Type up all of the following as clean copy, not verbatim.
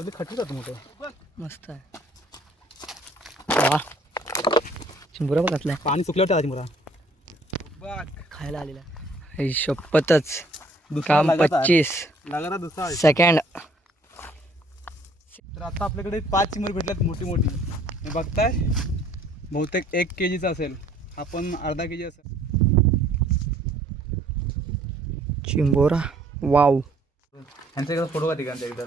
सगळी खटी जातो मोठं मस्त आहे. वा चिंबुरा बघ घातलाय. पाणी सुकल्यावर त्या चिंबुरा खायला आलेला. ही शपथच दुसरा काम लगातार. 25 लगातार दुसरा आहे. सेकंड. तर आता आपल्याकडे 5 चिंबोरी भेटल्यात मोठी मोठी. हे बघताय बहुतेक 1 kg असेल. आपण अर्धा kg असेल. चिंबोरा वाव. यांचा एकदा फोटो का तिघांचा एकदा.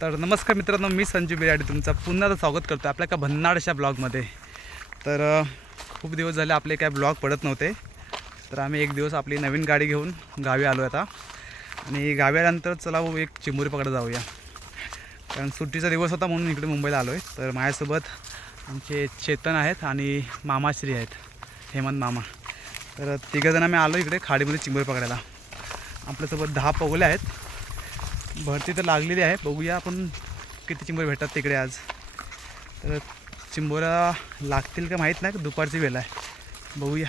तर नमस्कार मित्रांनो, मी संजू बिराडी तुमचं पुन्हा स्वागत करतो आपल्या एका भन्नाडशा ब्लॉगमध्ये. तर खूप दिवस झाले आपले काय ब्लॉग पडत नव्हते. तर आम्ही एक दिवस आपली नवीन गाडी घेऊन गावी आलो आता. आणि गावी आल्यानंतर चला एक चिंबोरी पकडत जाऊया, कारण सुट्टीचा दिवस होता म्हणून इकडे मुंबईला आलो आहे. तर माझ्यासोबत आमचे चेतन आहेत आणि मामाश्री आहेत, हेमंत मामा. तर तिघंजण आम्ही आलो इकडे खाडीमध्ये चिंबोरी पकडायला. आपल्यासोबत 10 पगोले आहेत. भरती तर लागलेली आहे, बघूया आपण किती चिंबोरी भेटतात तिकडे आज. तर चिंबोऱ्या लागतील का माहीत नाही, दुपारची वेळ आहे, बघूया.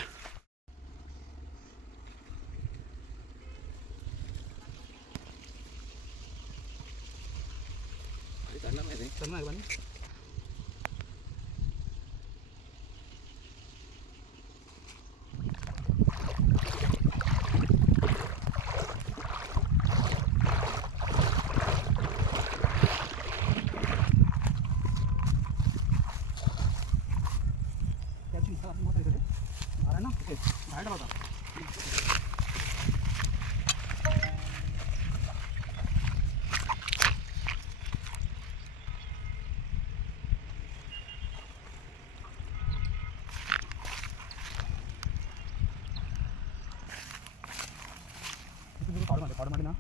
ना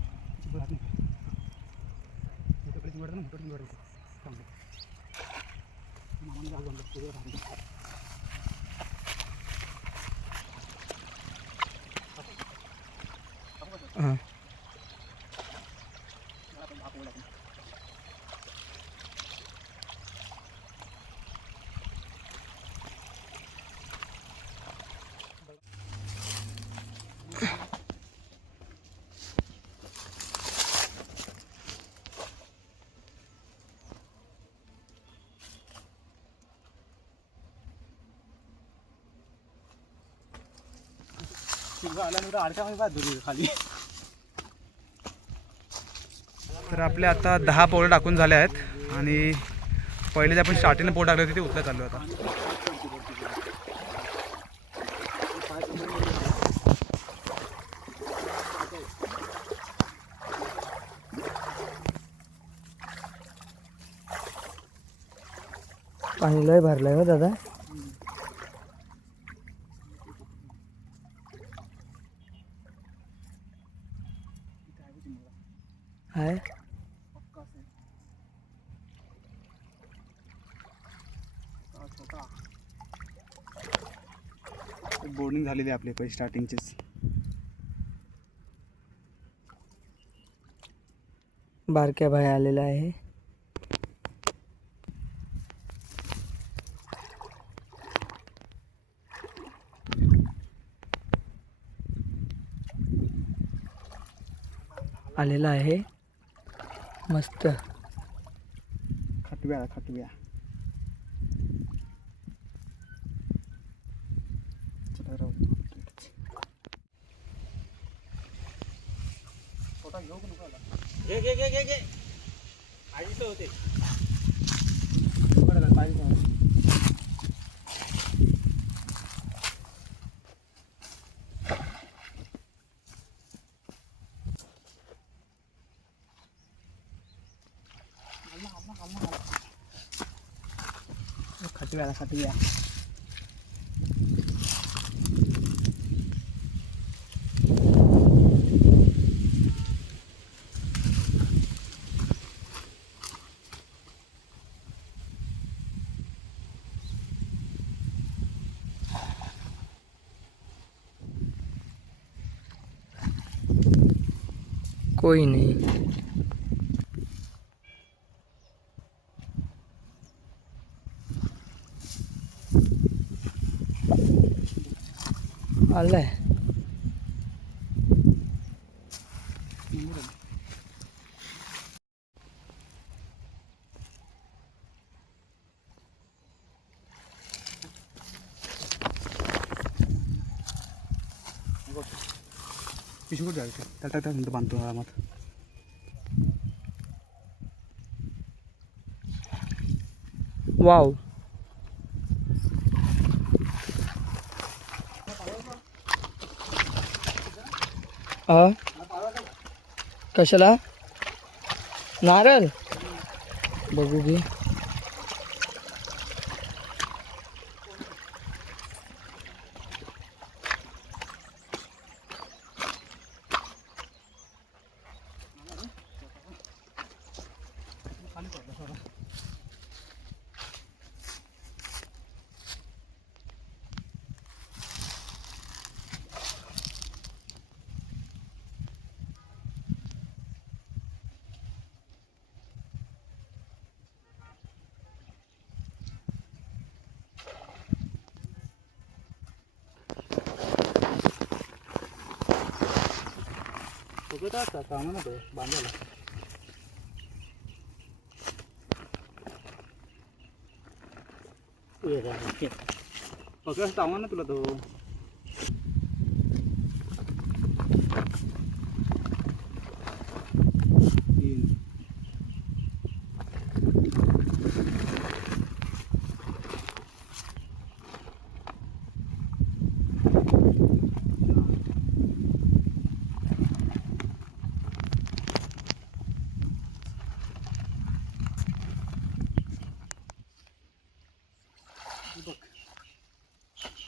खाली. तर आपले आता 10 पोळं टाकून झाले आहेत आणि पहिले जे आपण स्टार्टिंगला पोळ टाकले होते ते उचलत चाललो आता. पाणी लय भरलंय हो दादा. आहे बोर्डिंग झालेली आपली पहिली स्टार्टिंगचीच. बारक्या भाई आलेला आहे. आलेला आहे मस्त. खटव्या खटव्या खटव्या खटव्या. कोई नहीं. आलाय. पिशवी जायचं त्या टाकता नंतर बांधतो आरामात. वाव. कशाला नारळ बघू घे. काम ना तो बांधायला. पकड सामान ना तुला तो.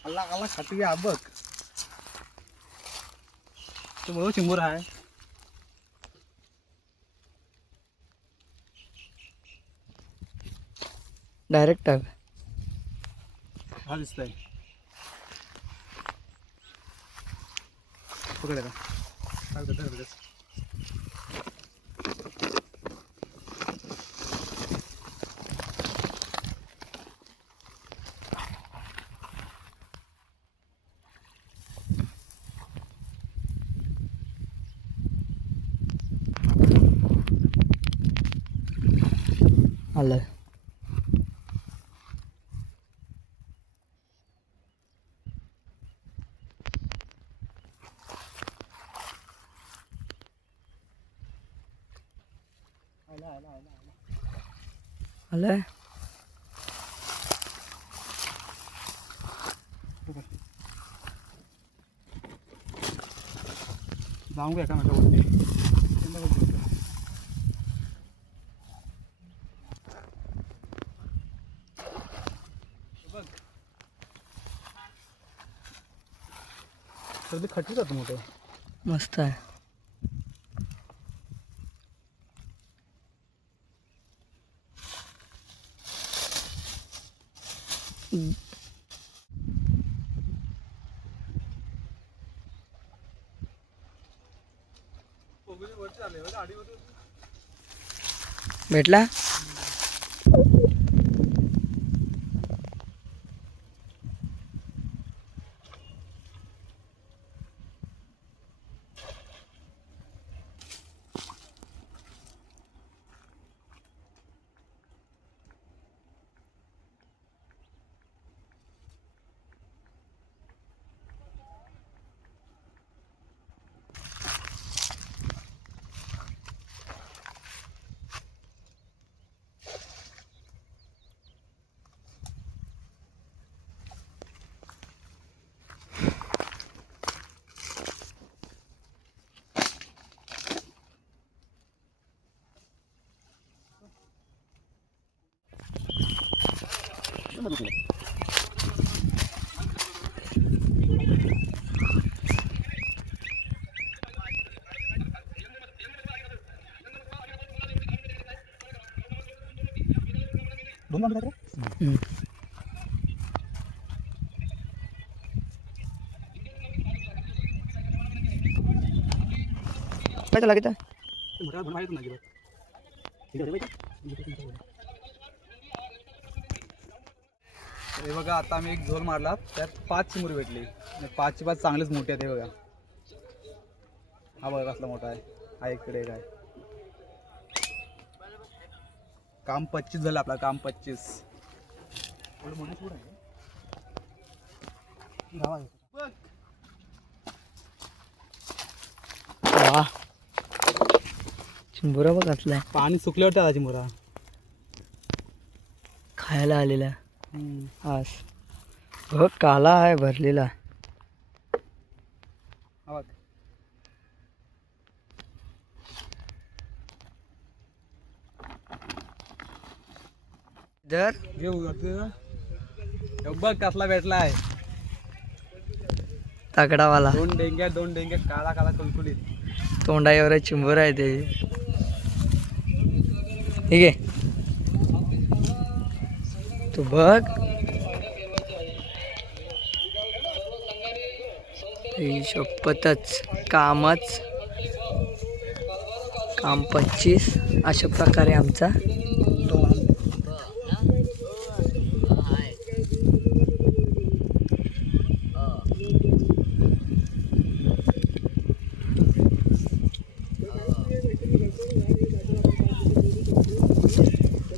अल्ला अल्ला खाती आहे बघ. तो बरोबर चिंबूर आहे. डायरेक्ट टाक. हा दिसतंय. पकड का आलाय. आलाय. जाऊन घ्या का माझ्यावरती. तर ते खटली जातं मोठं. मस्त आहे. भेटला. दोन बांधू का? काय लागत आहे? मोठ्या भरून आहेत ना अजिबात. ठीक आहे हे बघा आता आम्ही एक झोल मारला त्यात 5 चिमुरी भेटली आणि 5ची 5 चांगलेच मोठे आहेत. हे बघा हा बघा कसला मोठा आहे. हा इकडे एक आहे. काम 25 झालं आपला काम 25. वा चिंबोरा बघ घातलाय. पाणी सुकल्यावर त्या चिमुरा खायला आलेला आज बघ काला आहे भरलेला. हा बघ जर घेऊ बघ कसला भेटलाय. तगडावाला 2 डेंग्या काळा काळा कुलकुलीत. तोंडावर चिंबोरा आहे ते. ठीक आहे तू बघ शपथच काम 25 अशा प्रकारे आमचा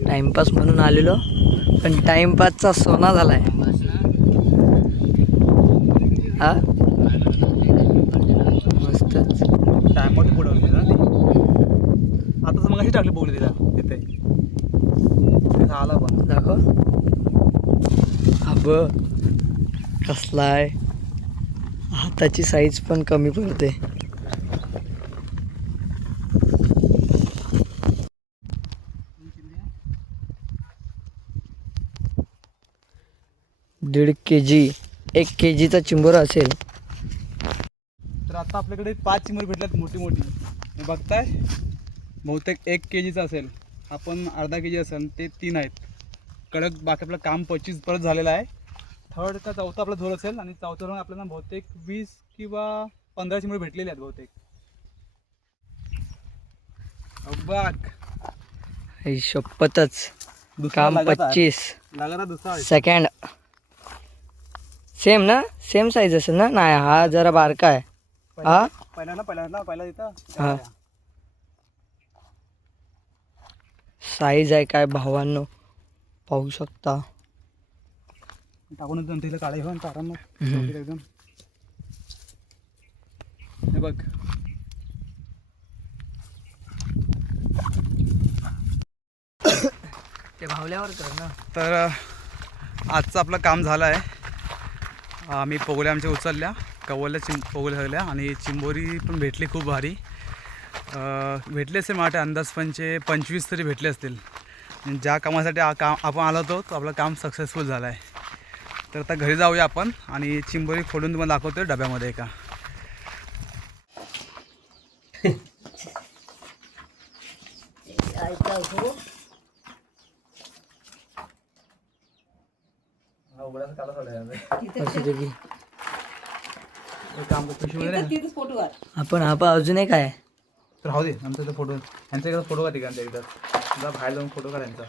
टाइमपास म्हणून आलेलो पण टाइमपासचा सोना झालाय. हा मस्तच टायमवरती बुडवली ना ती. आता मग अशी टाकली बोगली तिला इथे आला पण दाखव. हा बघ कसला आहे. हाताची साईज पण कमी पडते. दीड KG 1 KGचा चिंबोरा असेल. तर आता आपल्याकडे 5 चिमुरी भेटल्यात मोठी मोठी. हे बघताय बहुतेक 1 KGचा असेल. आपण अर्धा KG असेल ते 3 आहेत कडक. बाकी आपलं काम 25 परत झालेलं आहे. थर्ड का चौथा आपला झोल असेल आणि चौथा रंग आपल्याला बहुतेक 20 किंवा 15 चिमुरी भेटलेली आहेत बहुतेक. बघ ही शपथच दुसरा काम लागत आहे. 25 लागला दुसरा सेकंड. सेम ना सेम साईज असेल ना. नाही हा जरा बारका आहे. हा पहिला इथं हा साईज आहे काय भावांनो पाहू शकता. टाकून एकदम तिला काळे हो आरामात एकदम. हे बघ ते भावल्यावर कर ना. तर आजचं आपलं काम झालं आहे. आम्ही पोगल्या आमच्या उचलल्या कवल्या पोगल्या झाल्या आणि चिंबोरी पण भेटली खूप भारी. भेटले असेल माझ्या अंदाज 25 तरी भेटले असतील. ज्या कामासाठी आपण आलो होतो तो आपलं काम सक्सेसफुल झालं आहे. तर आता घरी जाऊया आपण आणि चिंबोरी फोडून तुम्हाला दाखवतो डब्यामध्ये एका. आपण अजून एक आहे. तर राहू दे आमचा फोटो यांचा एकदा फोटो काढ. एकदा बाहेर जाऊन फोटो काढायचा.